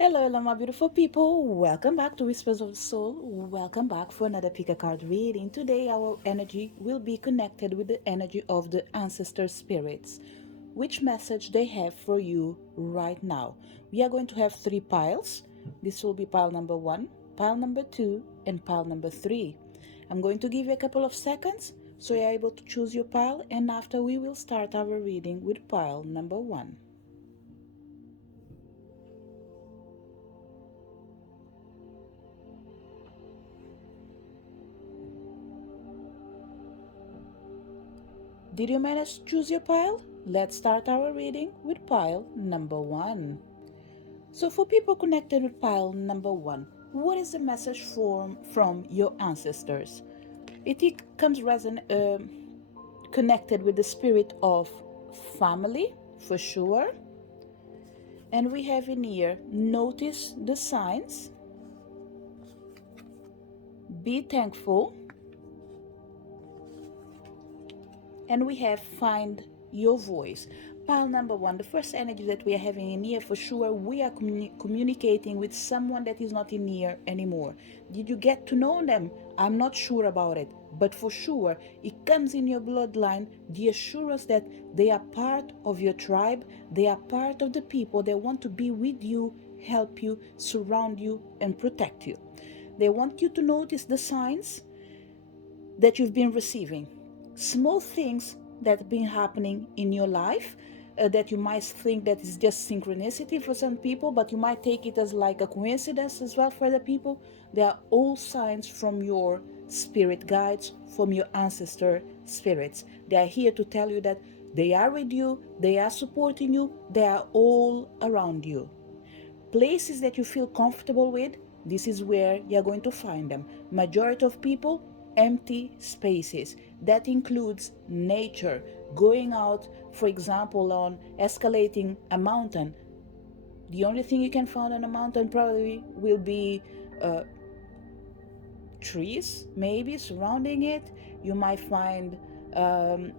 Hello, my beautiful people. Welcome back to Whispers of the Soul. Welcome back for another pick a card reading. Today, our energy will be connected with the energy of the ancestor spirits. Which message they have for you right now? We are going to have three piles. This will be pile number 1, pile number 2, and pile number 3. I'm going to give you a couple of seconds so you're able to choose your pile, and after we will start our reading with pile number 1. Did you manage to choose your pile? Let's start our reading with pile number 1. So for people connected with pile number 1, what is the message from your ancestors? It comes connected with the spirit of family, for sure. And we have in here, notice the signs, be thankful, and we have find your voice. Pile number 1, the first energy that we are having in here, for sure we are communicating with someone that is not in here anymore. Did you get to know them? I'm not sure about it, but for sure it comes in your bloodline, the assurance that they are part of your tribe, they are part of the people that want to be with you, help you, surround you, and protect you. They want you to notice the signs that you've been receiving, small things that have been happening in your life, that you might think that is just synchronicity for some people, but you might take it as like a coincidence as well for other people. They are all signs from your spirit guides, from your ancestor spirits. They are here to tell you that they are with you, they are supporting you, they are all around you. Places that you feel comfortable with, this is where you're going to find them. Majority of people, empty spaces. That includes nature, going out, for example, on escalating a mountain. The only thing you can find on a mountain probably will be trees, maybe surrounding it. You might find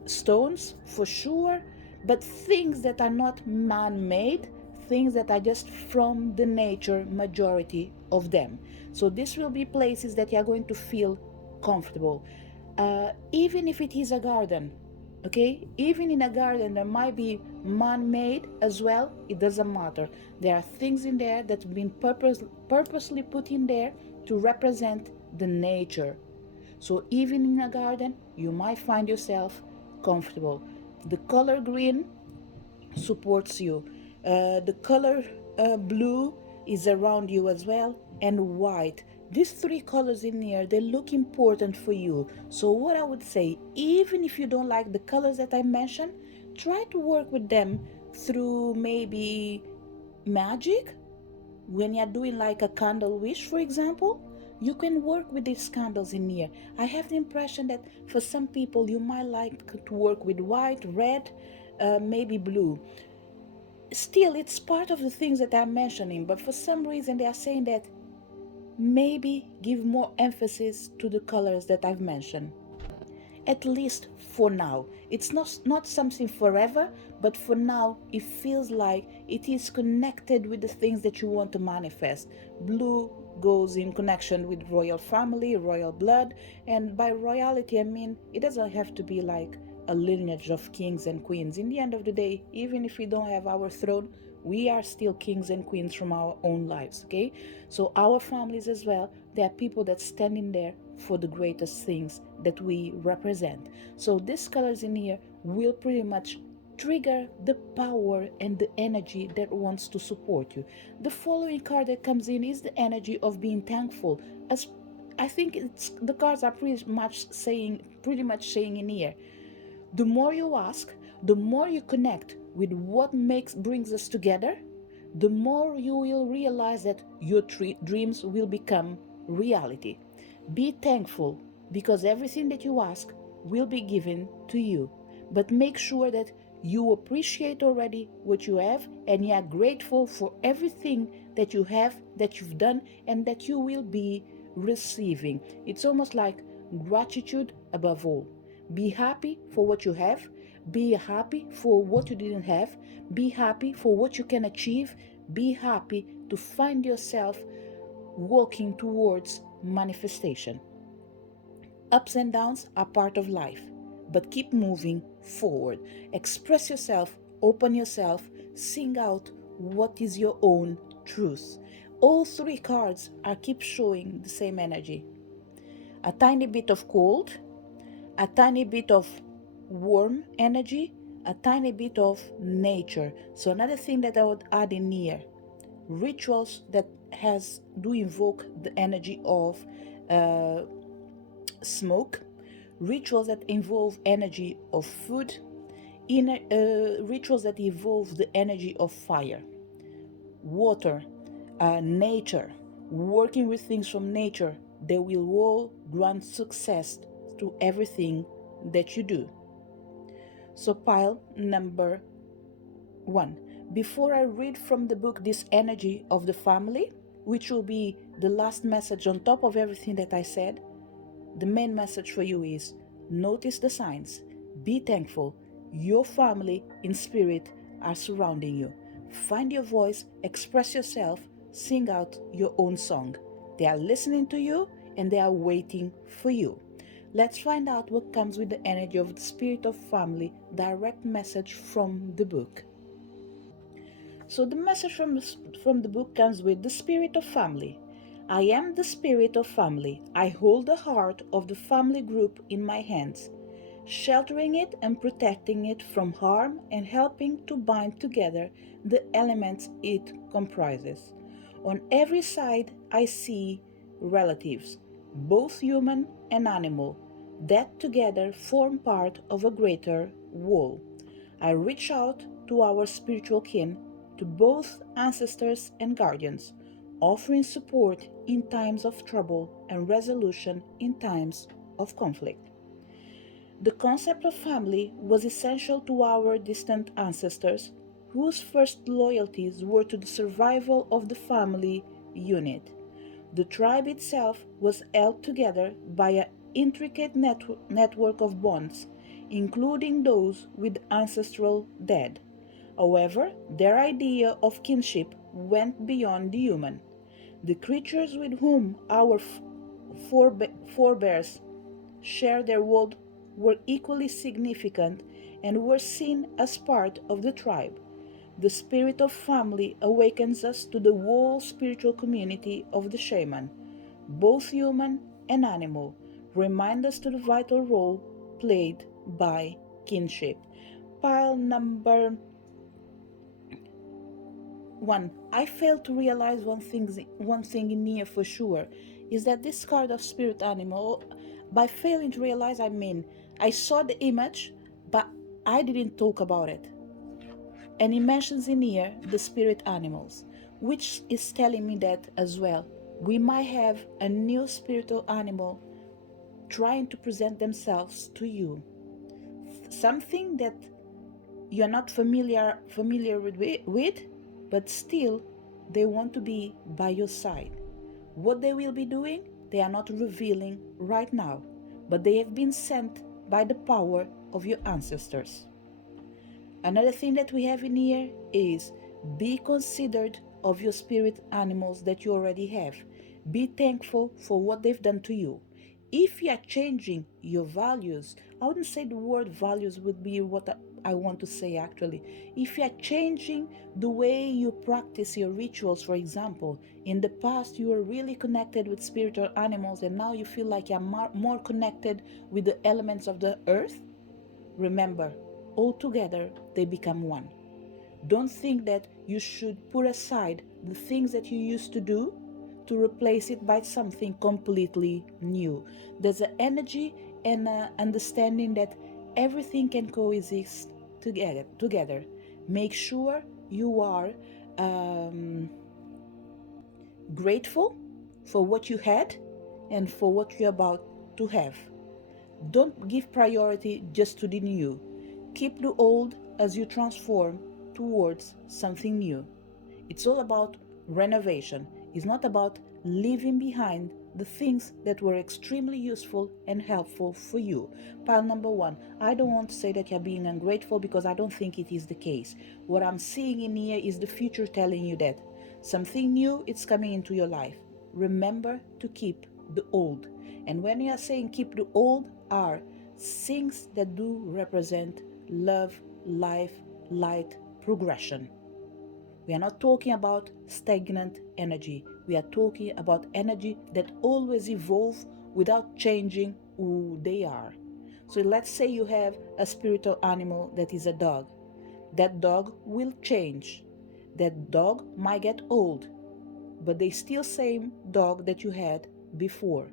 stones for sure, but things that are not man-made, things that are just from the nature, majority of them. So this will be places that you're going to feel comfortable, even if it is a garden. Okay, even in a garden there might be man-made as well. It doesn't matter. There are things in there that have been purposely put in there to represent the nature. So even in a garden you might find yourself comfortable. The color green supports you. The color blue is around you as well, and white. These three colors in here, they look important for you. So what I would say, even if you don't like the colors that I mentioned, try to work with them through maybe magic. When you're doing like a candle wish, for example, you can work with these candles in here. I have the impression that for some people you might like to work with white, red, maybe blue. Still, it's part of the things that I'm mentioning, but for some reason they are saying that maybe give more emphasis to the colors that I've mentioned. At least for now. It's not something forever, but for now it feels like it is connected with the things that you want to manifest. Blue goes in connection with royal family, royal blood, and by royalty I mean it doesn't have to be like a lineage of kings and queens. In the end of the day, even if we don't have our throne, we are still kings and queens from our own lives. Okay, so our families as well, there are people that stand in there for the greatest things that we represent. So these colors in here will pretty much trigger the power and the energy that wants to support you. The following card that comes in is the energy of being thankful. As I think it's the cards are pretty much saying in here, the more you ask, the more you connect with what brings us together, the more you will realize that your dreams will become reality. Be thankful, because everything that you ask will be given to you. But make sure that you appreciate already what you have, and you are grateful for everything that you have, that you've done, and that you will be receiving. It's almost like gratitude above all. Be happy for what you have. Be happy for what you didn't have. Be happy for what you can achieve. Be happy to find yourself walking towards manifestation. Ups and downs are part of life, but keep moving forward. Express yourself, open yourself, sing out what is your own truth. All three cards are keep showing the same energy. A tiny bit of cold, a tiny bit of warm energy, a tiny bit of nature. So another thing that I would add in here, rituals that has do invoke the energy of uh, smoke, rituals that involve energy of food, rituals that involve the energy of fire, water, nature, working with things from nature. They will all grant success to everything that you do. So pile number 1. Before I read from the book This Energy of the Family, which will be the last message on top of everything that I said, the main message for you is notice the signs, be thankful. Your family in spirit are surrounding you. Find your voice, express yourself, sing out your own song. They are listening to you and they are waiting for you. Let's find out what comes with the energy of the spirit of family, direct message from the book. So the message from the book comes with the spirit of family. I am the spirit of family. I hold the heart of the family group in my hands, sheltering it and protecting it from harm and helping to bind together the elements it comprises. On every side, I see relatives, both human and animal, that together form part of a greater whole. I reach out to our spiritual kin, to both ancestors and guardians, offering support in times of trouble and resolution in times of conflict. The concept of family was essential to our distant ancestors, whose first loyalties were to the survival of the family unit. The tribe itself was held together by an intricate network of bonds, including those with ancestral dead. However, their idea of kinship went beyond the human. The creatures with whom our forebears shared their world were equally significant and were seen as part of the tribe. The spirit of family awakens us to the whole spiritual community of the shaman, both human and animal, remind us to the vital role played by kinship. Pile number 1. I failed to realize one thing in here for sure is that this card of spirit animal, by failing to realize, I mean, I saw the image, but I didn't talk about it. And he mentions in here the spirit animals, which is telling me that as well. We might have a new spiritual animal trying to present themselves to you. Something that you're not familiar with, but still they want to be by your side. What they will be doing, they are not revealing right now, but they have been sent by the power of your ancestors. Another thing that we have in here is be considerate of your spirit animals that you already have. Be thankful for what they've done to you. If you are changing your values, I wouldn't say the word values would be what I want to say actually. If you are changing the way you practice your rituals, for example, in the past you were really connected with spiritual animals and now you feel like you're more connected with the elements of the earth, remember, all together they become one. Don't think that you should put aside the things that you used to do to replace it by something completely new. There's an energy and an understanding that everything can coexist together. Make sure you are grateful for what you had and for what you're about to have. Don't give priority just to the new. Keep the old as you transform towards something new. It's all about renovation. It's not about leaving behind the things that were extremely useful and helpful for you. Pile number one, I don't want to say that you're being ungrateful because I don't think it is the case. What I'm seeing in here is the future telling you that something new is coming into your life. Remember to keep the old. And when you are saying keep the old, are things that do represent love, life, light, progression. We are not talking about stagnant energy. We are talking about energy that always evolves without changing who they are. So let's say you have a spiritual animal that is a dog. That dog will change. That dog might get old, but they still same dog that you had before.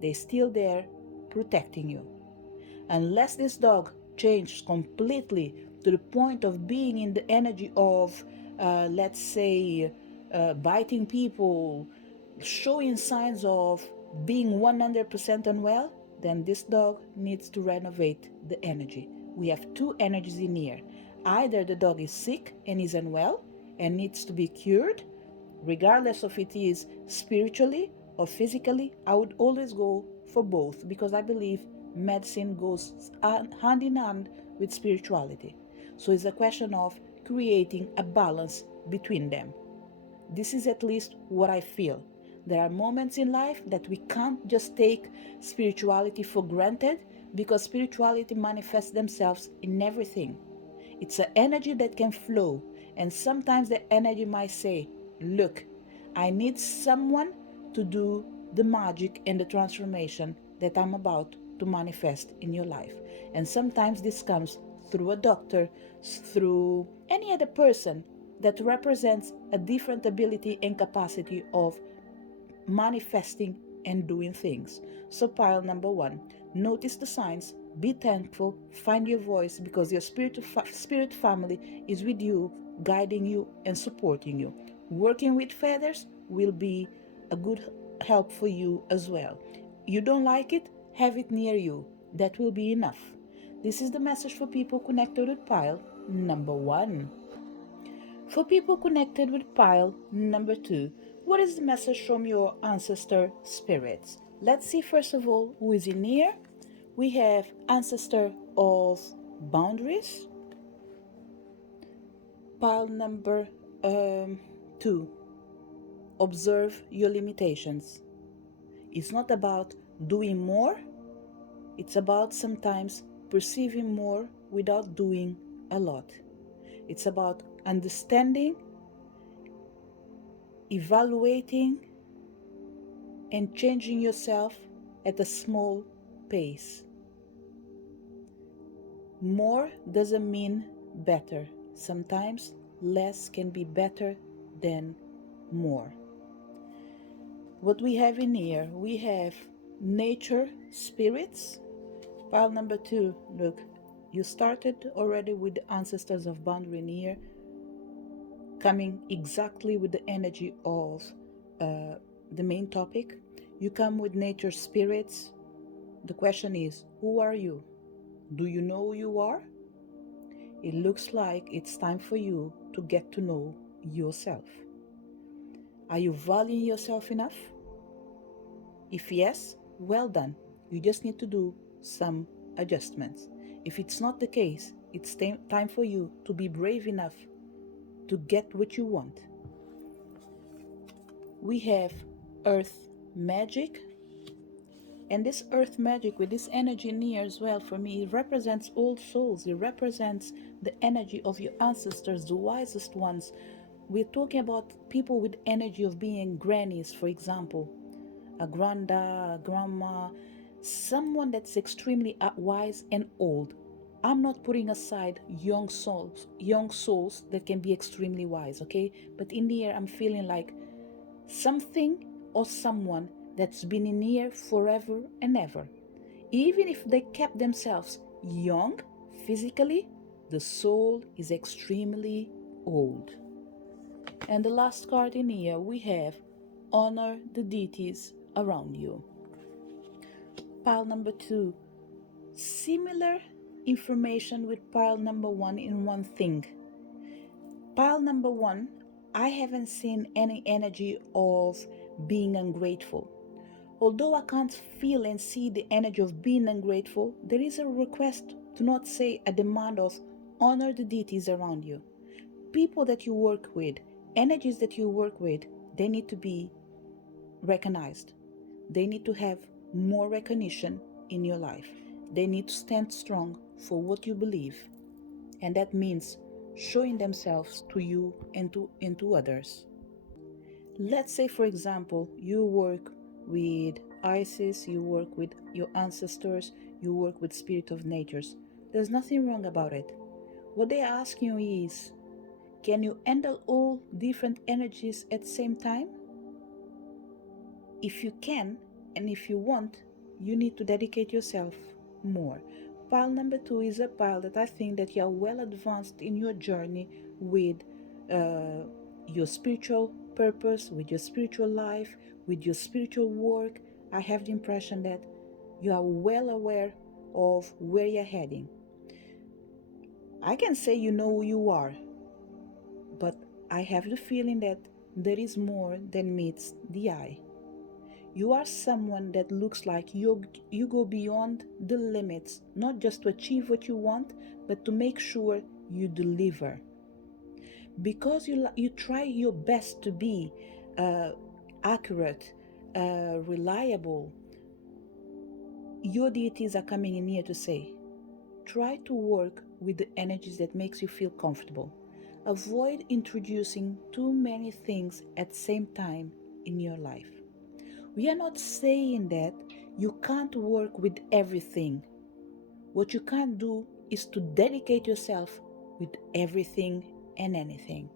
They still there protecting you. Unless this dog changes completely to the point of being in the energy of, let's say, biting people, showing signs of being 100% unwell, then this dog needs to renovate the energy. We have two energies in here. Either the dog is sick and is unwell and needs to be cured, regardless of it is spiritually or physically. I would always go for both because I believe medicine goes hand in hand with spirituality. So it's a question of creating a balance between them. This is at least what I feel. There are moments in life that we can't just take spirituality for granted because spirituality manifests themselves in everything. It's an energy that can flow, and sometimes the energy might say, look, I need someone to do the magic and the transformation that I'm about to manifest in your life. And sometimes this comes through a doctor, through any other person that represents a different ability and capacity of manifesting and doing things. So, pile number one, notice the signs, be thankful, find your voice because your spirit family is with you, guiding you and supporting you. Working with feathers will be a good help for you as well. You don't like it? Have it near you. That will be enough. This is the message for people connected with pile number one. For people connected with pile number two, what is the message from your ancestor spirits? Let's see first of all who is in here. We have Ancestor of Boundaries. Pile number two, observe your limitations. It's not about doing more, it's about sometimes perceiving more without doing a lot. It's about understanding, evaluating, and changing yourself at a small pace. More doesn't mean better. Sometimes less can be better than more. What we have in here, we have nature spirits. Pile number two, look, you started already with the ancestors of boundary in here, coming exactly with the energy of the main topic. You come with nature spirits. The question is, who are you? Do you know who you are? It looks like it's time for you to get to know yourself. Are you valuing yourself enough? If yes, well done. You just need to do some adjustments. If it's not the case, it's time for you to be brave enough to get what you want. We have earth magic. And this earth magic with this energy near as well, for me, it represents old souls. It represents the energy of your ancestors, the wisest ones. We're talking about people with energy of being grannies, for example, a granda, a grandma, someone that's extremely wise and old. I'm not putting aside young souls that can be extremely wise, okay? But in the air, I'm feeling like something or someone that's been in here forever and ever. Even if they kept themselves young physically, the soul is extremely old. And the last card in here, we have honor the deities around you. Pile number two, similar information with pile number one in one thing. Pile number one I haven't seen any energy of being ungrateful. Although I can't feel and see the energy of being ungrateful, there is a request, to not say a demand of, honor the deities around you. People that you work with, energies that you work with, they need to be recognized. They need to have more recognition in your life. They need to stand strong for what you believe. And that means showing themselves to you and to others. Let's say, for example, you work with Isis, you work with your ancestors, you work with spirit of natures. There's nothing wrong about it. What they ask you is, can you handle all different energies at the same time? If you can, and if you want, you need to dedicate yourself more. Pile number 2 is a pile that I think that you are well advanced in your journey with uh, your spiritual purpose, with your spiritual life, with your spiritual work. I have the impression that you are well aware of where you're heading. I can say you know who you are, but I have the feeling that there is more than meets the eye. You are someone that looks like you go beyond the limits, not just to achieve what you want, but to make sure you deliver. Because you try your best to be uh, accurate, reliable, your deities are coming in here to say, try to work with the energies that makes you feel comfortable. Avoid introducing too many things at the same time in your life. We are not saying that you can't work with everything. What you can't do is to dedicate yourself with everything and anything.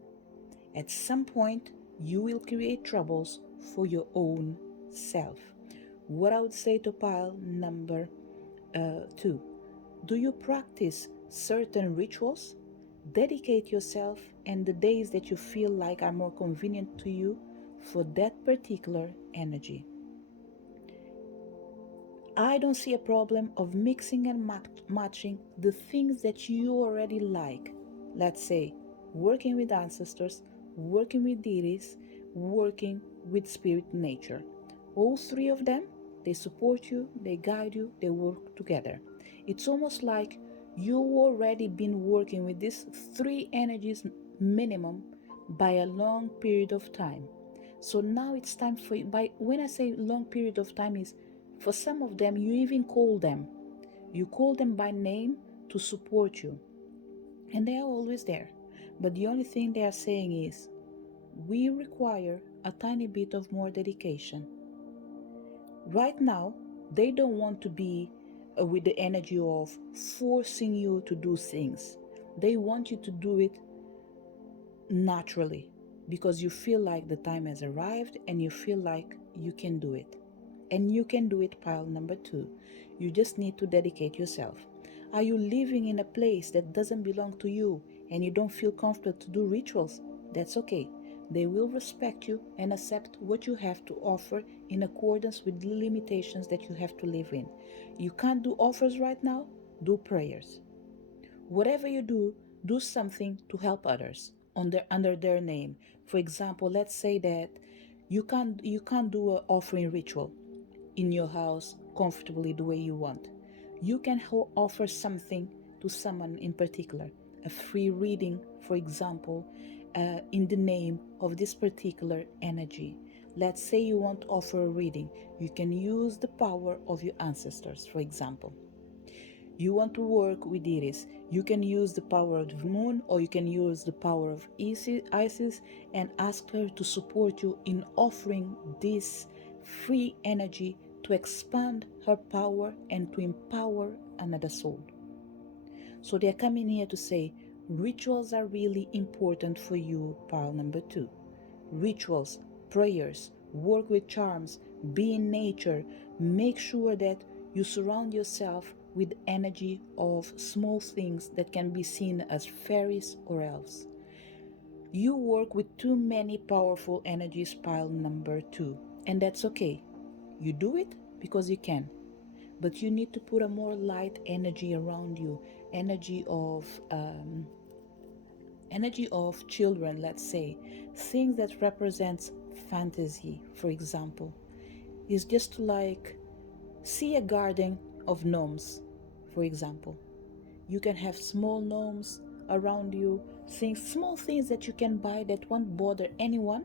At some point, you will create troubles for your own self. What I would say to pile number 2, do you practice certain rituals? Dedicate yourself and the days that you feel like are more convenient to you for that particular energy. I don't see a problem of mixing and matching the things that you already like. Let's say, working with ancestors, working with deities, working with spirit nature. All three of them, they support you, they guide you, they work together. It's almost like you already been working with these three energies minimum by a long period of time. So now it's time for you. By when I say long period of time is, for some of them, you even call them. You call them by name to support you. And they are always there. But the only thing they are saying is, we require a tiny bit of more dedication. Right now, they don't want to be with the energy of forcing you to do things. They want you to do it naturally because you feel like the time has arrived and you feel like you can do it. And you can do it, pile number 2. You just need to dedicate yourself. Are you living in a place that doesn't belong to you and you don't feel comfortable to do rituals? That's okay. They will respect you and accept what you have to offer in accordance with the limitations that you have to live in. You can't do offers right now? Do prayers. Whatever you do something to help others under their name. For example, let's say that you can't do an offering ritual in your house comfortably the way you want. You can offer something to someone in particular, a free reading, for example, in the name of this particular energy. Let's say you want to offer a reading. You can use the power of your ancestors, for example. You want to work with Iris, you can use the power of the moon, or you can use the power of Isis and ask her to support you in offering this free energy to expand her power and to empower another soul. So they're coming here to say rituals are really important for you, pile number 2. Rituals, prayers, work with charms, be in nature, make sure that you surround yourself with energy of small things that can be seen as fairies or elves. You work with too many powerful energies, pile number 2, and that's okay. You do it because you can, but you need to put a more light energy around you, energy of energy of children, let's say, things that represents fantasy, for example, is just like see a garden of gnomes, for example. You can have small gnomes around you, things, small things that you can buy that won't bother anyone,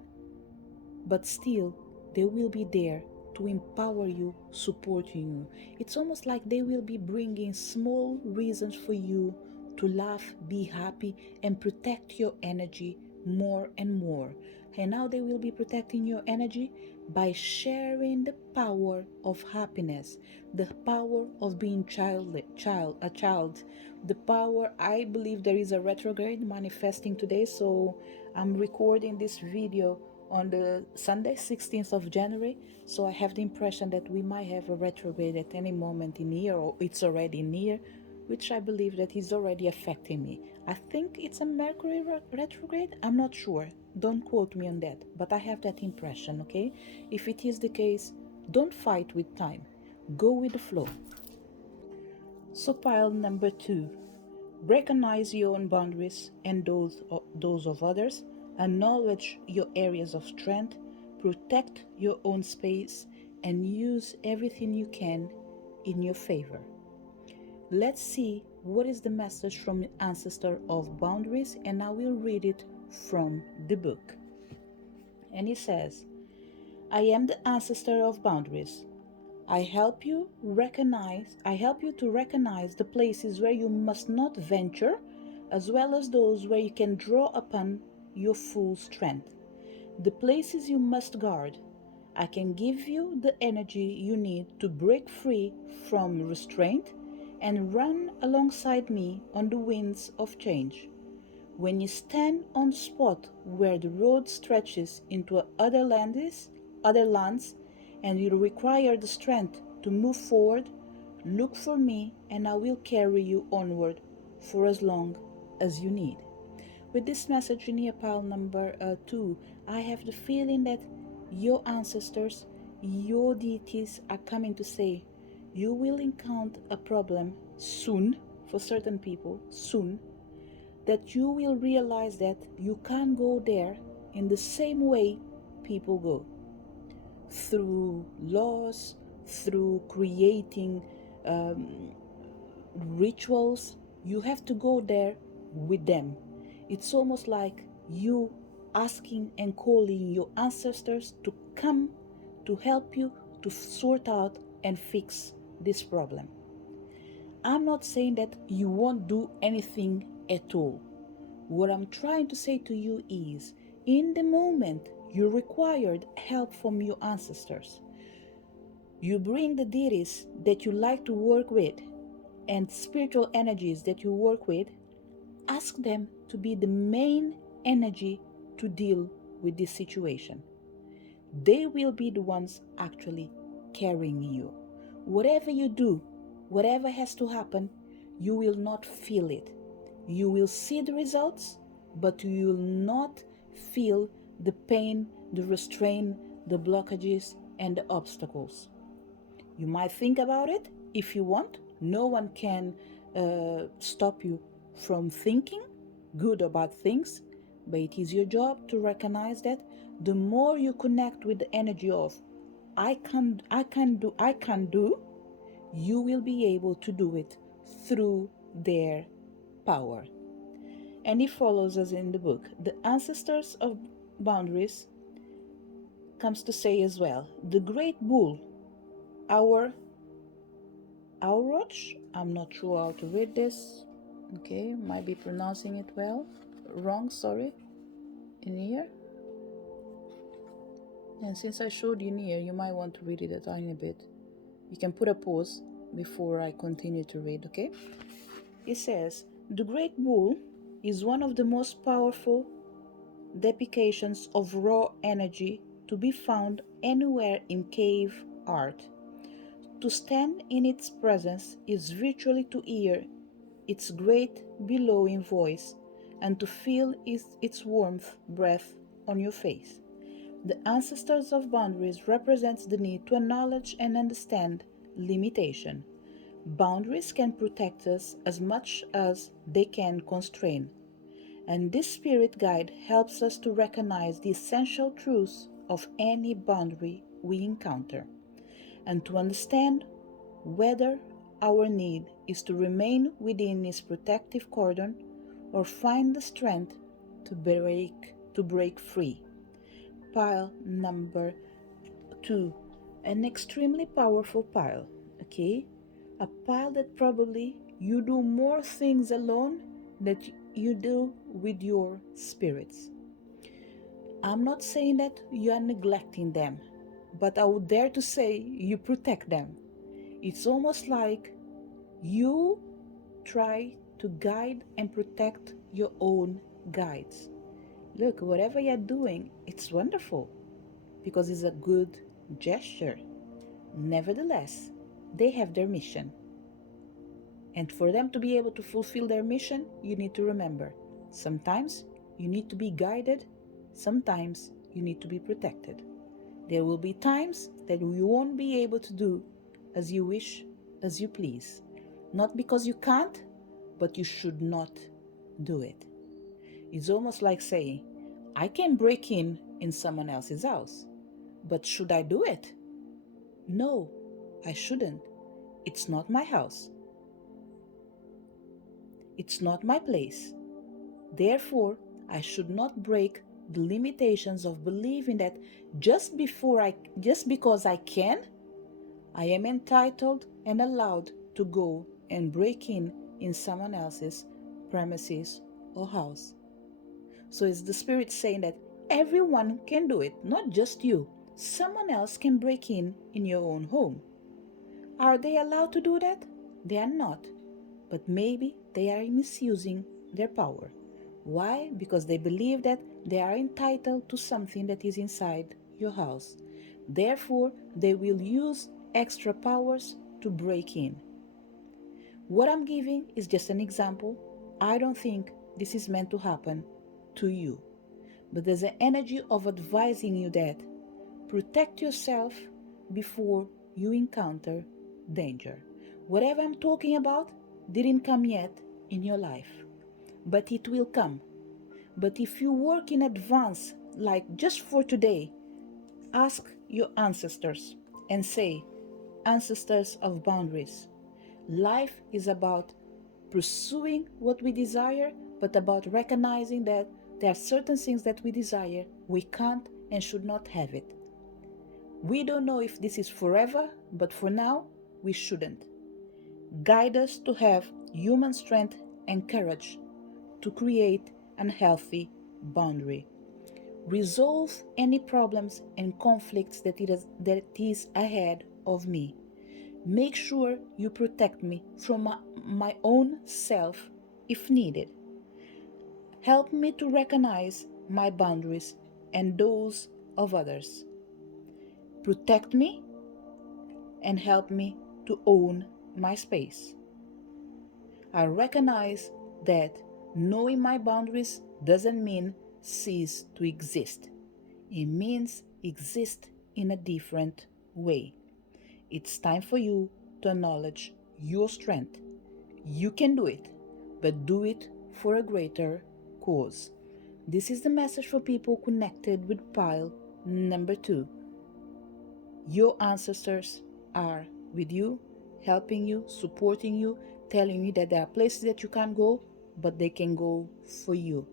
but still they will be there to empower you, supporting you. It's almost like they will be bringing small reasons for you to laugh, be happy, and protect your energy more and more. And now they will be protecting your energy by sharing the power of happiness, the power of being a child, the power. I believe there is a retrograde manifesting today, so I'm recording this video on the Sunday, 16th of January. So I have the impression that we might have a retrograde at any moment in here, or it's already near, which I believe that is already affecting me. I think it's a Mercury retrograde. I'm not sure. Don't quote me on that, but I have that impression, okay? If it is the case, don't fight with time. Go with the flow. So pile number 2. Recognize your own boundaries and those of others. Acknowledge your areas of strength. Protect your own space and use everything you can in your favor. Let's see what is the message from the Ancestor of Boundaries, and I will read it from the book. And it says, I am the Ancestor of Boundaries. I help you to recognize the places where you must not venture, as well as those where you can draw upon your full strength. The places you must guard. I can give you the energy you need to break free from restraint and run alongside me on the winds of change. When you stand on the spot where the road stretches into other lands, and you require the strength to move forward, look for me and I will carry you onward for as long as you need. With this message in here, pile number 2, I have the feeling that your ancestors, your deities are coming to say, you will encounter a problem soon, for certain people, soon, that you will realize that you can't go there in the same way people go. Through laws, through creating rituals, you have to go there with them. It's almost like you asking and calling your ancestors to come to help you to sort out and fix this problem. I'm not saying that you won't do anything at all. What I'm trying to say to you is, in the moment you required help from your ancestors, you bring the deities that you like to work with and spiritual energies that you work with, ask them to be the main energy to deal with this situation. They will be the ones actually carrying you. Whatever you do, whatever has to happen, you will not feel it. You will see the results, but you will not feel the pain, the restraint, the blockages, and the obstacles. You might think about it if you want. No one can stop you from thinking good about things, but it is your job to recognize that the more you connect with the energy of I can do, you will be able to do it through their power. And it follows us in the book. The Ancestors of Boundaries comes to say as well, the great bull, our Auroch, I'm not sure how to read this. Okay, might be pronouncing it wrong, sorry. In here. And since I showed you in here, you might want to read it a tiny bit. You can put a pause before I continue to read, okay? It says, the great bull is one of the most powerful depictions of raw energy to be found anywhere in cave art. To stand in its presence is virtually to hear its great bellowing voice and to feel its warmth breath on your face. The Ancestors of Boundaries represents the need to acknowledge and understand limitation. Boundaries can protect us as much as they can constrain. And this spirit guide helps us to recognize the essential truths of any boundary we encounter and to understand whether our need is to remain within its protective cordon or find the strength to break free. Pile number 2, an extremely powerful pile, okay? A pile that probably you do more things alone that you do with your spirits. I'm not saying that you are neglecting them, but I would dare to say you protect them. It's almost like you try to guide and protect your own guides. Look, whatever you're doing, it's wonderful because it's a good gesture. Nevertheless, they have their mission. And for them to be able to fulfill their mission, you need to remember sometimes you need to be guided, sometimes you need to be protected. There will be times that you won't be able to do as you wish, as you please. Not because you can't, but you should not do it. It's almost like saying, I can break in someone else's house, but should I do it? No, I shouldn't. It's not my house. It's not my place. Therefore, I should not break the limitations of believing that just because I can, I am entitled and allowed to go and break in someone else's premises or house. So it's the spirit saying that everyone can do it, not just you. Someone else can break in your own home. Are they allowed to do that? They are not. But maybe they are misusing their power. Why? Because they believe that they are entitled to something that is inside your house. Therefore, they will use extra powers to break in. What I'm giving is just an example. I don't think this is meant to happen to you. But there's an energy of advising you that protect yourself before you encounter danger. Whatever I'm talking about didn't come yet in your life, but it will come. But if you work in advance, like just for today, ask your ancestors and say, Ancestors of Boundaries, life is about pursuing what we desire, but about recognizing that there are certain things that we desire, we can't and should not have it. We don't know if this is forever, but for now, we shouldn't. Guide us to have human strength and courage to create a healthy boundary. Resolve any problems and conflicts that is ahead of me. Make sure you protect me from my own self if needed. Help me to recognize my boundaries and those of others. Protect me and help me to own my space. I recognize that knowing my boundaries doesn't mean cease to exist. It means exist in a different way. It's time for you to acknowledge your strength. You can do it, but do it for a greater cause. This is the message for people connected with pile number 2. Your ancestors are with you, helping you, supporting you, telling you that there are places that you can't go, but they can go for you.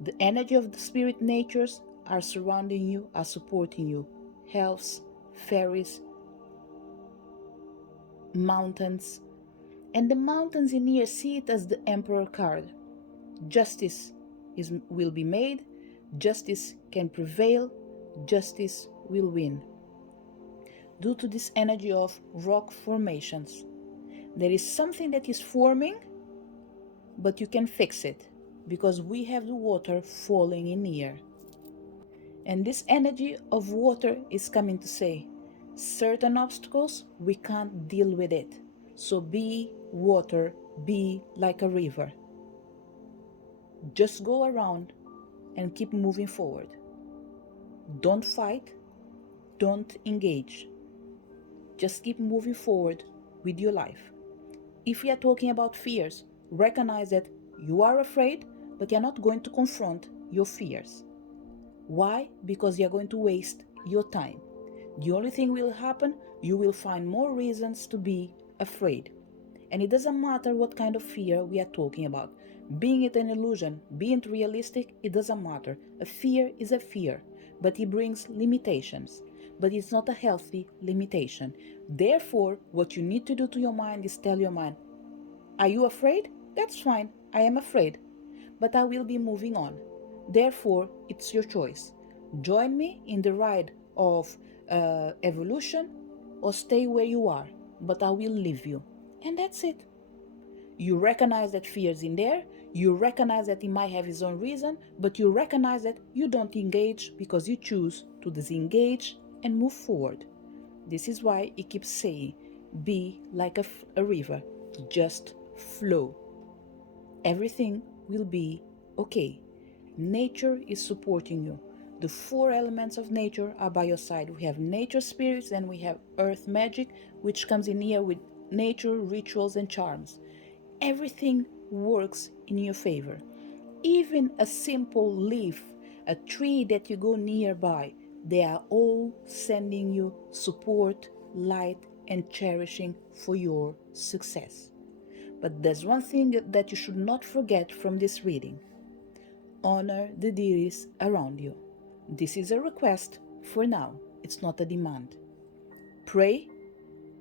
The energy of the spirit natures are surrounding you, are supporting you. Elves, fairies, mountains. And the mountains in here, see it as the Emperor card. Justice will be made, justice can prevail, justice will win. Due to this energy of rock formations, there is something that is forming, but you can fix it because we have the water falling in here. And this energy of water is coming to say, certain obstacles, we can't deal with it. So be water, be like a river. Just go around and keep moving forward. Don't fight, don't engage. Just keep moving forward with your life. If we are talking about fears, recognize that you are afraid, but you're not going to confront your fears. Why? Because you're going to waste your time. The only thing will happen, you will find more reasons to be afraid. And it doesn't matter what kind of fear we are talking about. Being it an illusion, being it realistic, it doesn't matter. A fear is a fear, but it brings limitations. But it's not a healthy limitation. Therefore, what you need to do to your mind is tell your mind, are you afraid? That's fine. I am afraid. But I will be moving on. Therefore, it's your choice. Join me in the ride of evolution or stay where you are, but I will leave you. And that's it. You recognize that fear is in there. You recognize that he might have his own reason, but you recognize that you don't engage because you choose to disengage and move forward. This is why he keeps saying, be like a river, just flow. Everything will be okay. Nature is supporting you. The four elements of nature are by your side. We have nature spirits and we have earth magic, which comes in here with nature, rituals, and charms. Everything works in your favor. Even a simple leaf, a tree that you go nearby, they are all sending you support, light, and cherishing for your success. But there's one thing that you should not forget from this reading. Honor the deities around you. This is a request for now. It's not a demand. Pray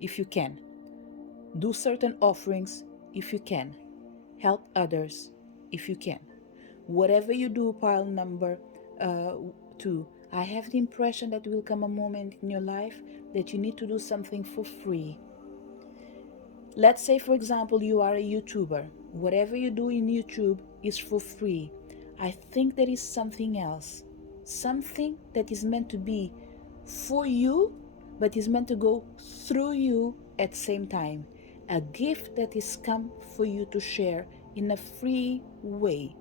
if you can. Do certain offerings if you can. Help others if you can. Whatever you do, pile number 2, I have the impression that will come a moment in your life that you need to do something for free. Let's say, for example, you are a YouTuber. Whatever you do in YouTube is for free. I think there is something else. Something that is meant to be for you, but is meant to go through you at the same time. A gift that is come for you to share in a free way.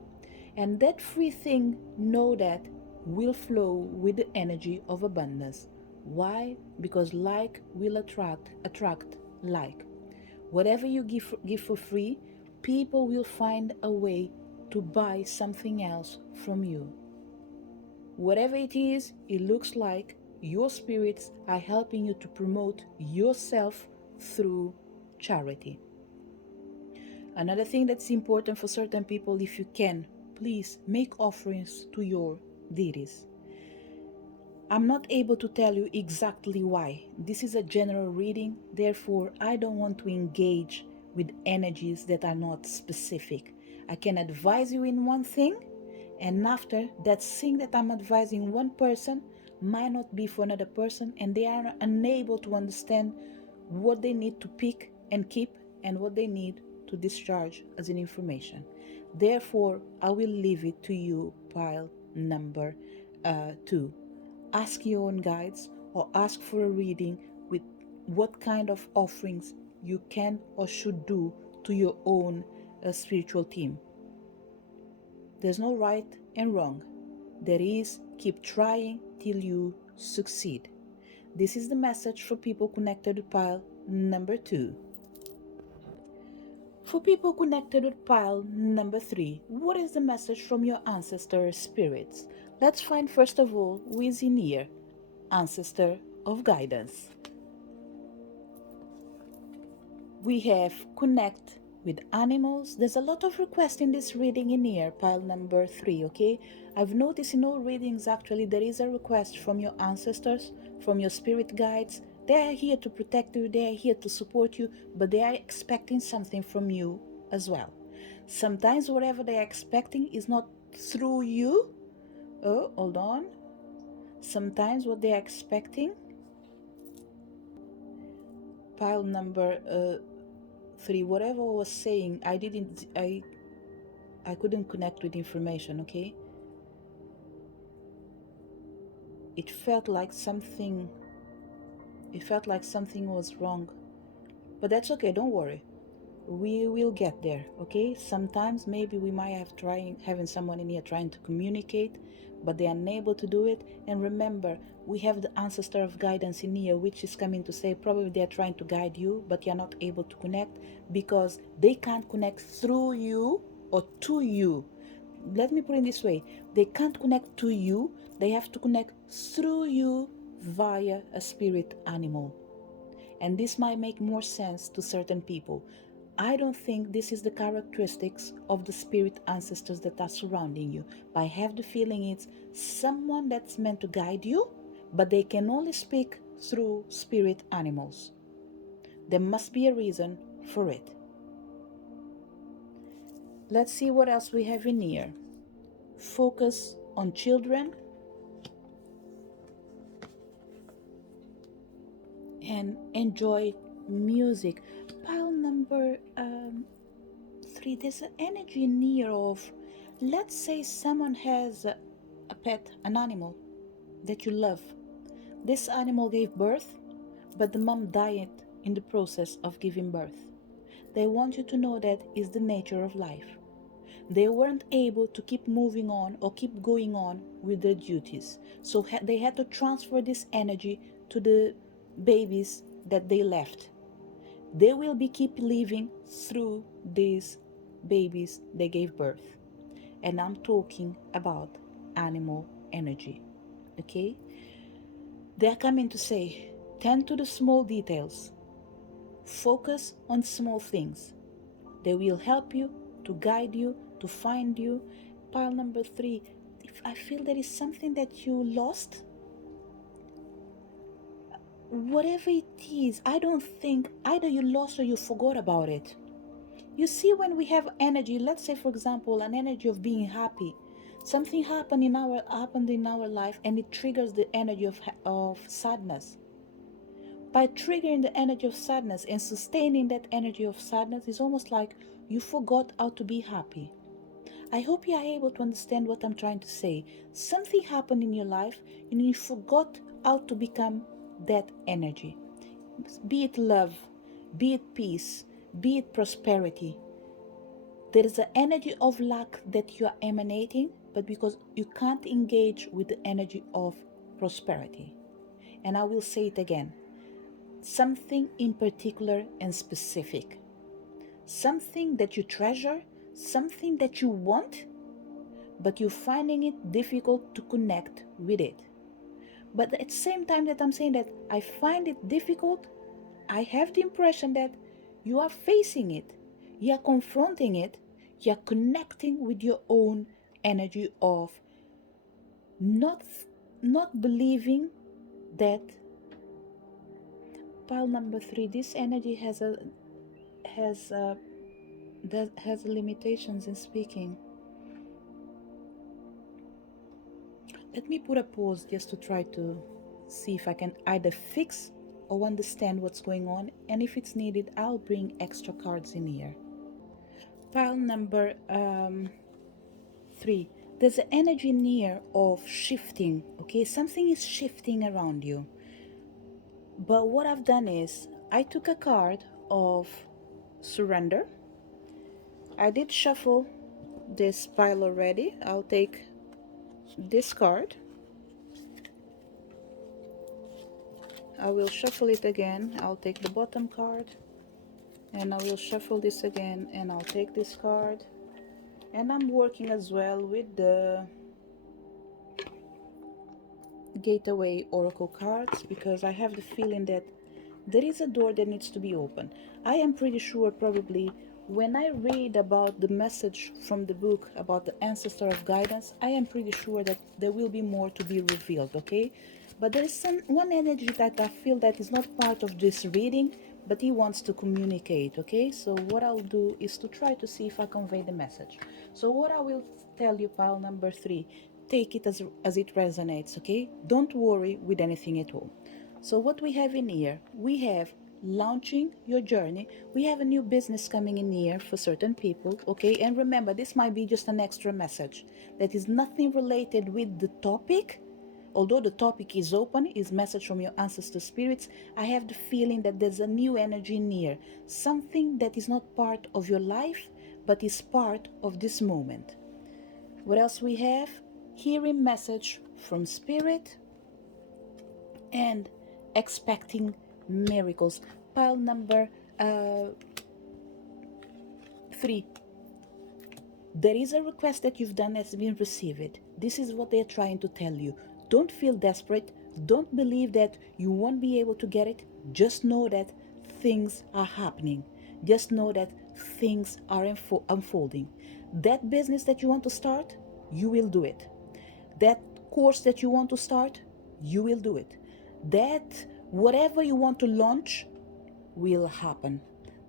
And that free thing, know that, will flow with the energy of abundance. Why? Because like will attract like. Whatever you give for free, people will find a way to buy something else from you. Whatever it is, it looks like your spirits are helping you to promote yourself through charity. Another thing that's important for certain people, if you can, please make offerings to your deities. I'm not able to tell you exactly why. This is a general reading, therefore I don't want to engage with energies that are not specific. I can advise you in one thing, and after that thing that I'm advising one person might not be for another person, and they are unable to understand what they need to pick and keep and what they need to discharge as an information. Therefore, I will leave it to you, pile number 2. Ask your own guides or ask for a reading with what kind of offerings you can or should do to your own spiritual team. There's no right and wrong. There is keep trying till you succeed. This is the message for people connected with pile number 2. For people connected with pile number 3, what is the message from your ancestor spirits? Let's find first of all who is in here. Ancestor of Guidance. We have connect with animals. There's a lot of requests in this reading in here, pile number 3, okay? I've noticed in all readings actually there is a request from your ancestors, from your spirit guides. They are here to protect you, they are here to support you, but they are expecting something from you as well. Sometimes whatever they are expecting is not through you. Oh, hold on. Sometimes what they are expecting, pile number 3, whatever I was saying, I couldn't connect with information, okay? It felt like something was wrong, but that's okay, don't worry, we will get there, okay? Sometimes maybe we might have having someone in here trying to communicate, but they are unable to do it. And remember, we have the ancestor of guidance in here, which is coming to say probably they are trying to guide you, but you're not able to connect because they can't connect through you or to you. let me put it this way, they can't connect to you, they have to connect through you via a spirit animal. And this might make more sense to certain people. I don't think this is the characteristics of the spirit ancestors that are surrounding you. But I have the feeling it's someone that's meant to guide you, but they can only speak through spirit animals. There must be a reason for it. Let's see what else we have in here. Focus on children and enjoy music. Pile number 3, there's an energy near of, let's say someone has a pet, an animal that you love. This animal gave birth, but the mom died in the process of giving birth. They want you to know that is the nature of life. They weren't able to keep moving on or keep going on with their duties. So they had to transfer this energy to the babies that they left. They will be keep living through these babies they gave birth. And I'm talking about animal energy. Okay? They are coming to say, tend to the small details. Focus on small things. They will help you, to guide you, to find you. Pile number 3, if I feel there is something that you lost, whatever it is, I don't think either you lost or you forgot about it. You see, when we have energy, let's say for example an energy of being happy, something happened in our life and it triggers the energy of sadness. By triggering the energy of sadness and sustaining that energy of sadness, is almost like you forgot how to be happy. I hope you are able to understand what I'm trying to say. Something happened in your life and you forgot how to become that energy. Be it love, be it peace, be it prosperity. There is an energy of lack that you are emanating, but because you can't engage with the energy of prosperity. And I will say it again. Something in particular and specific. Something that you treasure, something that you want, but you're finding it difficult to connect with it. But at the same time that I'm saying that I find it difficult, I have the impression that you are facing it, you are confronting it, you are connecting with your own energy of not believing that. Pile number 3, this energy has limitations in speaking. Let me put a pause just to try to see if I can either fix or understand what's going on, and if it's needed, I'll bring extra cards in here. Pile number 3. There's an energy near of shifting, okay? Something is shifting around you. But what I've done is, I took a card of surrender. I did shuffle this pile already. I'll take this card. I will shuffle it again. I'll take the bottom card. And I will shuffle this again and I'll take this card. And I'm working as well with the Gateway Oracle cards because I have the feeling that there is a door that needs to be opened. I am pretty sure probably when I read about the message from the book about the Ancestor of Guidance, I am pretty sure that there will be more to be revealed, okay? But there is one energy that I feel that is not part of this reading, but he wants to communicate, okay? So what I'll do is to try to see if I convey the message. So what I will tell you, pile number 3, take it as it resonates, okay? Don't worry with anything at all. So what we have in here, we have launching your journey. We have a new business coming in here for certain people, okay? And remember, this might be just an extra message that is nothing related with the topic. Although the topic is open, is message from your ancestor spirits, I have the feeling that there's a new energy near, something that is not part of your life, but is part of this moment. What else we have? Hearing message from spirit and expecting miracles. Pile number 3. There is a request that you've done that's been received. This is what they're trying to tell you. Don't feel desperate. Don't believe that you won't be able to get it. Just know that things are happening. Just know that things are unfolding. That business that you want to start, you will do it. That course that you want to start, you will do it. That whatever you want to launch will happen.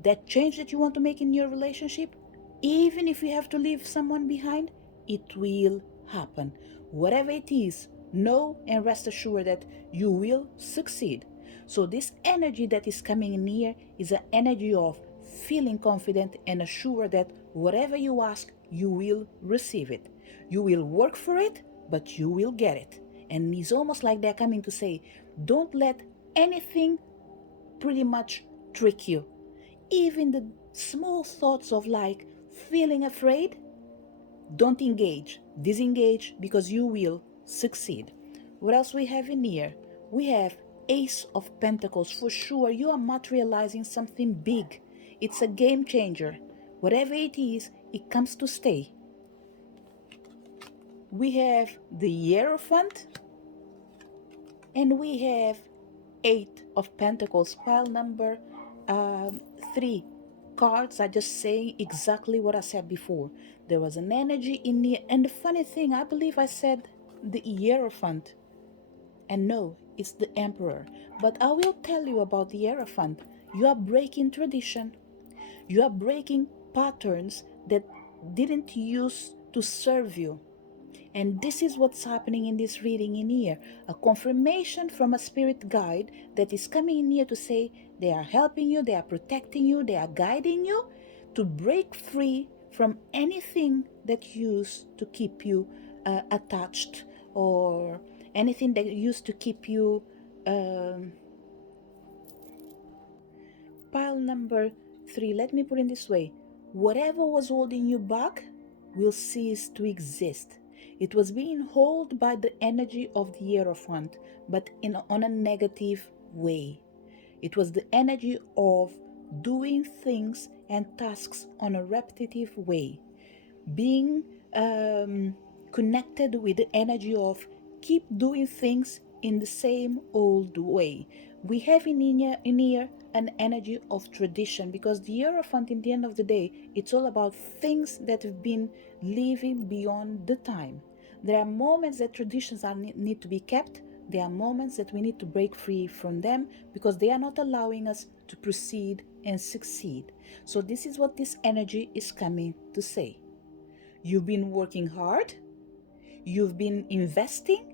That change that you want to make in your relationship, even if you have to leave someone behind, it will happen. Whatever it is, know and rest assured that you will succeed. So this energy that is coming in here is an energy of feeling confident and assured that whatever you ask, you will receive it. You will work for it, but you will get it. And it's almost like they're coming to say, don't let anything pretty much trick you. Even the small thoughts of like feeling afraid, don't engage, disengage, because you will succeed. What else we have in here? We have Ace of Pentacles. For sure, you are materializing something big. It's a game changer. Whatever it is, it comes to stay. We have the Hierophant, and we have Eight of Pentacles, pile number 3. Cards are just saying exactly what I said before. There was an energy in the, and the funny thing, I believe I said the Hierophant, and no, it's the Emperor. But I will tell you about the Hierophant. You are breaking tradition. You are breaking patterns that didn't use to serve you. And this is what's happening in this reading in here. A confirmation from a spirit guide that is coming in here to say they are helping you, they are protecting you, they are guiding you to break free from anything that used to keep you attached, or anything that used to keep you pile number 3. Let me put it this way. Whatever was holding you back will cease to exist. It was being held by the energy of the Hierophant, but on a negative way. It was the energy of doing things and tasks on a repetitive way. Being connected with the energy of keep doing things in the same old way. We have in here an energy of tradition, because the Hierophant, in the end of the day, it's all about things that have been living beyond the time. There are moments that traditions need to be kept. There are moments that we need to break free from them because they are not allowing us to proceed and succeed. So this is what this energy is coming to say. You've been working hard, you've been investing,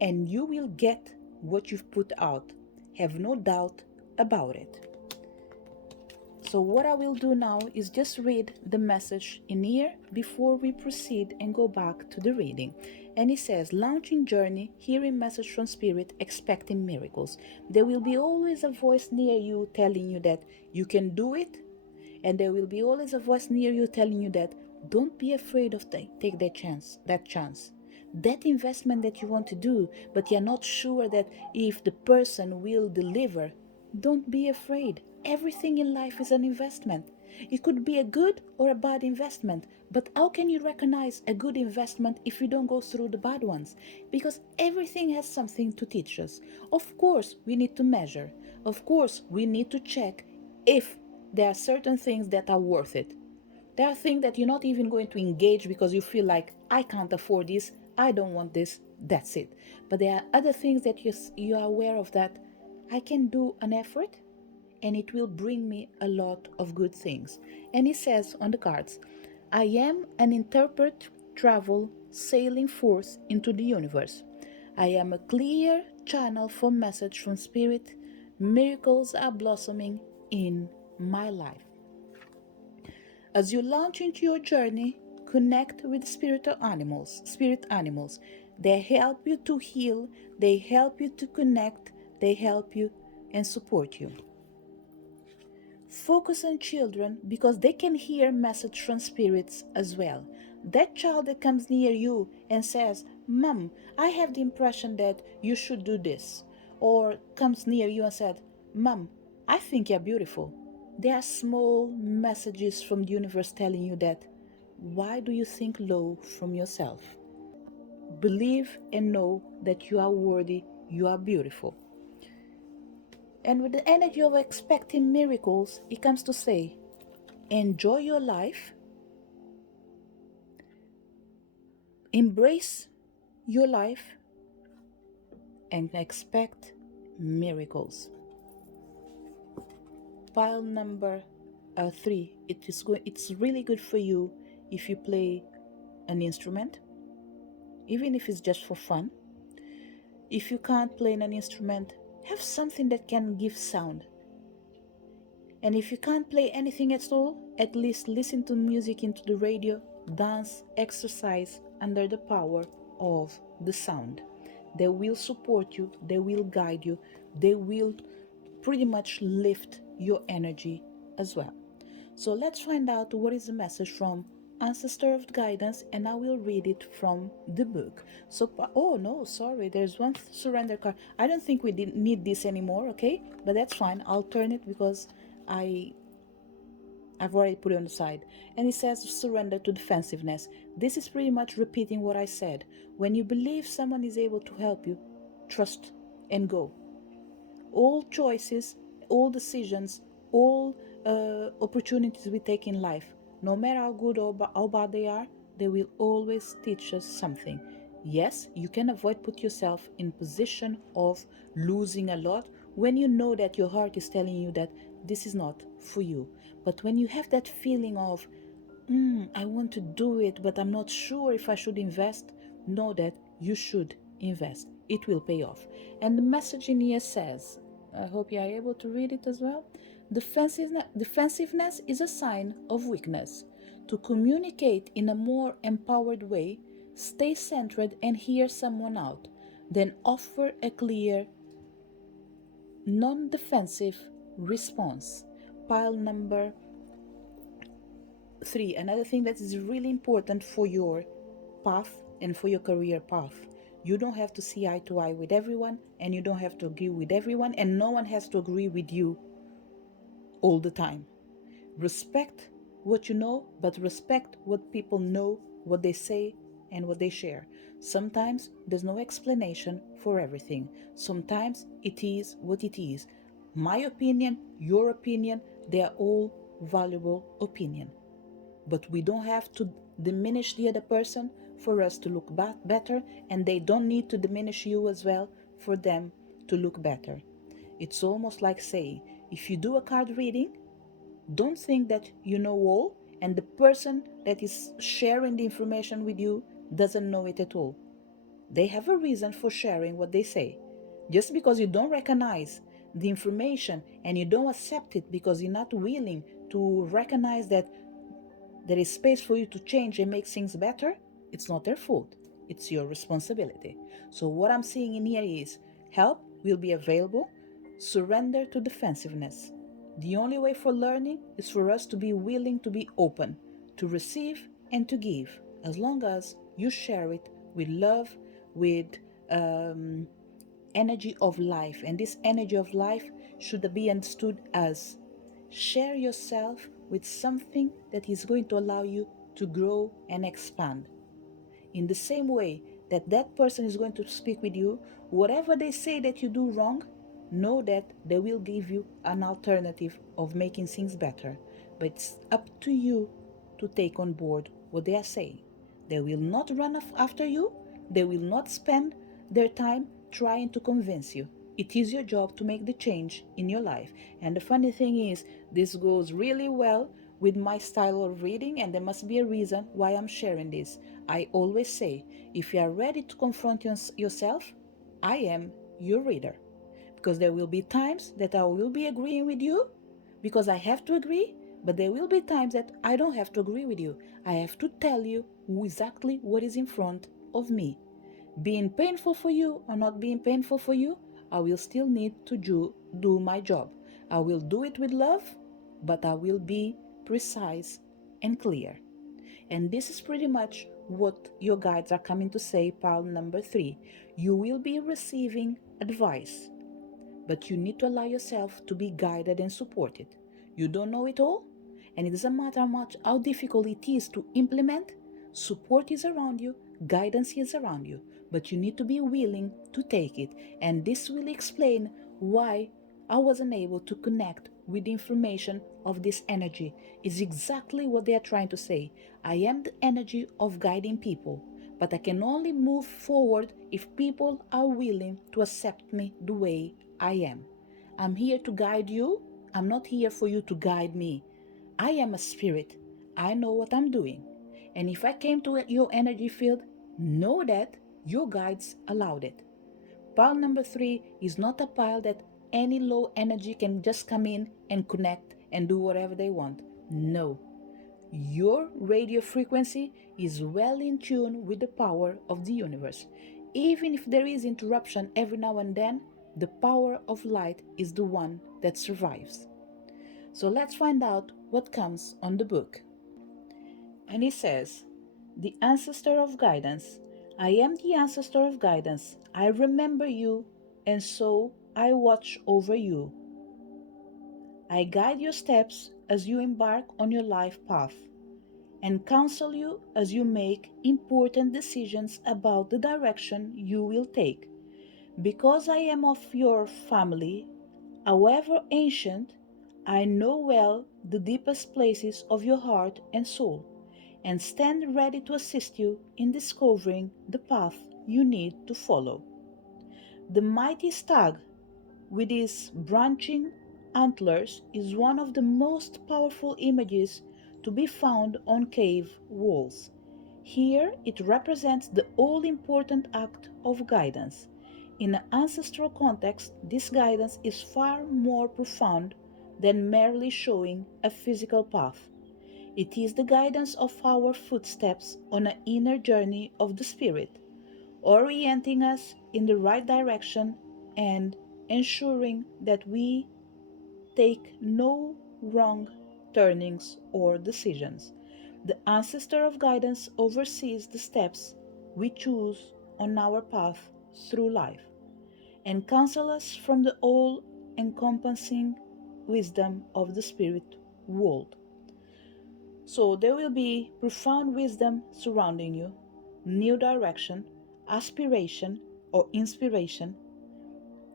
and you will get what you've put out. Have no doubt about it. So what I will do now is just read the message in here before we proceed and go back to the reading. And it says, launching journey, hearing message from spirit, expecting miracles. There will be always a voice near you telling you that you can do it. And there will be always a voice near you telling you that don't be afraid of take that chance. That investment that you want to do, but you're not sure that if the person will deliver, don't be afraid. Everything in life is an investment. It could be a good or a bad investment, but how can you recognize a good investment if you don't go through the bad ones? Because everything has something to teach us. Of course, we need to measure. Of course, we need to check if there are certain things that are worth it. There are things that you're not even going to engage because you feel like, I can't afford this, I don't want this, that's it. But there are other things that you are aware of that I can do an effort and it will bring me a lot of good things. And it says on the cards, I am an interpret travel sailing forth into the universe. I am a clear channel for message from spirit. Miracles are blossoming in my life. As you launch into your journey, connect with spirit animals. They help you to heal, they help you to connect, they help you and support you. Focus on children because they can hear message from spirits as well. That child that comes near you and says, Mom, I have the impression that you should do this. Or comes near you and said, Mom, I think you're beautiful. There are small messages from the universe telling you that Why do you think low from yourself? Believe and know that you are worthy, you are beautiful. And with the energy of expecting miracles, it comes to say, enjoy your life, embrace your life, and expect miracles. Pile number 3. It's really good for you if you play an instrument, even if it's just for fun. If you can't play an instrument, have something that can give sound. And if you can't play anything at all, at least listen to music into the radio, dance, exercise under the power of the sound. They will support you, they will guide you, they will pretty much lift your energy as well. So let's find out what is the message from Ancestor of Guidance, and I will read it from the book. So, oh no, sorry, there's one surrender card. I don't think we didn't need this anymore, okay? But that's fine. I'll turn it because I I've already put it on the side. And it says surrender to defensiveness. This is pretty much repeating what I said. When you believe someone is able to help you, trust and go. All choices, all decisions, all opportunities we take in life, no matter how good or how bad they will always teach us something. Yes, you can avoid put yourself in position of losing a lot when you know that your heart is telling you that this is not for you. But when you have that feeling of, I want to do it, but I'm not sure if I should invest, know that you should invest. It will pay off. And the message in here says, I hope you are able to read it as well. Defensiveness is a sign of weakness. To communicate in a more empowered way, stay centered and hear someone out. Then offer a clear, non defensive response. Pile number 3. Another thing that is really important for your path and for your career path. You don't have to see eye to eye with everyone, and you don't have to agree with everyone, and no one has to agree with you all the time. Respect what you know, but respect what people know, what they say, and what they share. Sometimes there's no explanation for everything. Sometimes it is what it is. My opinion, your opinion, they are all valuable opinion. But we don't have to diminish the other person for us to look better, and they don't need to diminish you as well for them to look better. It's almost like saying, if you do a card reading, don't think that you know all and the person that is sharing the information with you doesn't know it at all. They have a reason for sharing what they say. Just because you don't recognize the information and you don't accept it because you're not willing to recognize that there is space for you to change and make things better, it's not their fault. It's your responsibility. So what I'm seeing in here is help will be available. Surrender to defensiveness. The only way for learning is for us to be willing to be open, to receive and to give, as long as you share it with love, with energy of life. And this energy of life should be understood as share yourself with something that is going to allow you to grow and expand. In the same way that that person is going to speak with you, whatever they say that you do wrong, know that they will give you an alternative of making things better. But it's up to you to take on board what they are saying. They will not run after you. They will not spend their time trying to convince you. It is your job to make the change in your life. And the funny thing is, this goes really well with my style of reading, and there must be a reason why I'm sharing this. I always say, if you are ready to confront yourself, I am your reader. Because there will be times that I will be agreeing with you because I have to agree, but there will be times that I don't have to agree with you. I have to tell you exactly what is in front of me. Being painful for you or not being painful for you, I will still need to do my job. I will do it with love, but I will be precise and clear. And this is pretty much what your guides are coming to say, pile number 3. You will be receiving advice, but you need to allow yourself to be guided and supported. You don't know it all, And it doesn't matter how difficult it is to implement, support is around you, guidance is around you, but you need to be willing to take it. And this will explain why I wasn't able to connect with the information of this energy. Is exactly what they are trying to say. I am the energy of guiding people, but I can only move forward if people are willing to accept me the way I am. I'm here to guide you. I'm not here for you to guide me. I am a spirit. I know what I'm doing. And if I came to your energy field, know that your guides allowed it. Pile number 3 is not a pile that any low energy can just come in and connect and do whatever they want. No. Your radio frequency is well in tune with the power of the universe. Even if there is interruption every now and then, the power of light is the one that survives. So let's find out what comes on the book. And it says, the Ancestor of Guidance. I am the Ancestor of Guidance. I remember you, and so I watch over you. I guide your steps as you embark on your life path, and counsel you as you make important decisions about the direction you will take. Because I am of your family, however ancient, I know well the deepest places of your heart and soul, and stand ready to assist you in discovering the path you need to follow. The mighty stag with its branching antlers is one of the most powerful images to be found on cave walls. Here it represents the all important act of guidance. In an ancestral context, this guidance is far more profound than merely showing a physical path. It is the guidance of our footsteps on an inner journey of the spirit, orienting us in the right direction and ensuring that we take no wrong turnings or decisions. The Ancestor of Guidance oversees the steps we choose on our path through life and counsels us from the all encompassing wisdom of the spirit world. So there will be profound wisdom surrounding you, new direction, aspiration or inspiration,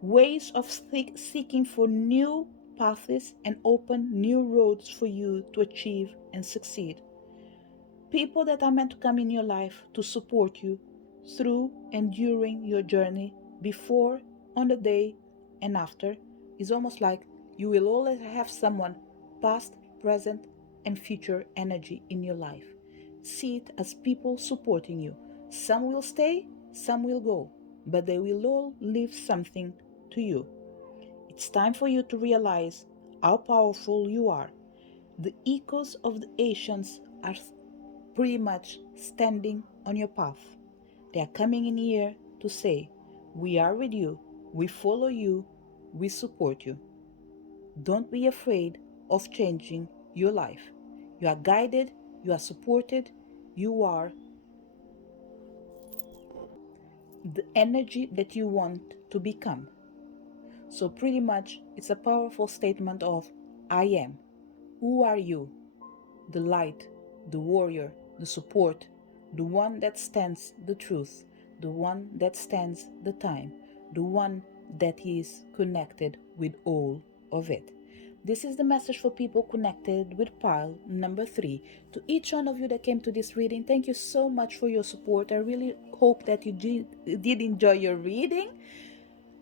ways of seeking for new paths and open new roads for you to achieve and succeed. People that are meant to come in your life to support you through and during your journey, before, on the day, and after. Is almost like you will always have someone, past, present, and future energy in your life. See it as people supporting you. Some will stay, some will go, but they will all leave something to you. It's time for you to realize how powerful you are. The echoes of the ancients are pretty much standing on your path. They are coming in here to say, we are with you, we follow you, we support you. Don't be afraid of changing your life. You are guided, you are supported, you are the energy that you want to become. So pretty much it's a powerful statement of I am. Who are you? The light, the warrior, the support, the one that stands the truth, the one that stands the time, the one that is connected with all of it. This is the message for people connected with pile number 3. To each one of you that came to this reading, thank you so much for your support. I really hope that you did enjoy your reading.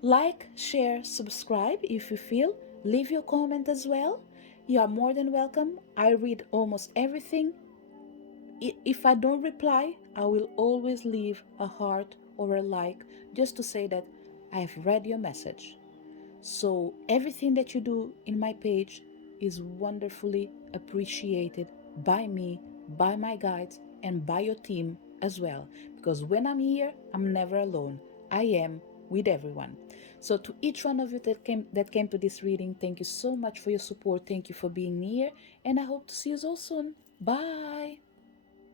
Like, share, subscribe if you feel. Leave your comment as well. You are more than welcome. I read almost everything. If I don't reply, I will always leave a heart or a like just to say that I have read your message. So everything that you do in my page is wonderfully appreciated by me, by my guides, and by your team as well. Because when I'm here, I'm never alone. I am with everyone. So to each one of you that came to this reading, thank you so much for your support. Thank you for being here, and I hope to see you all soon. Bye.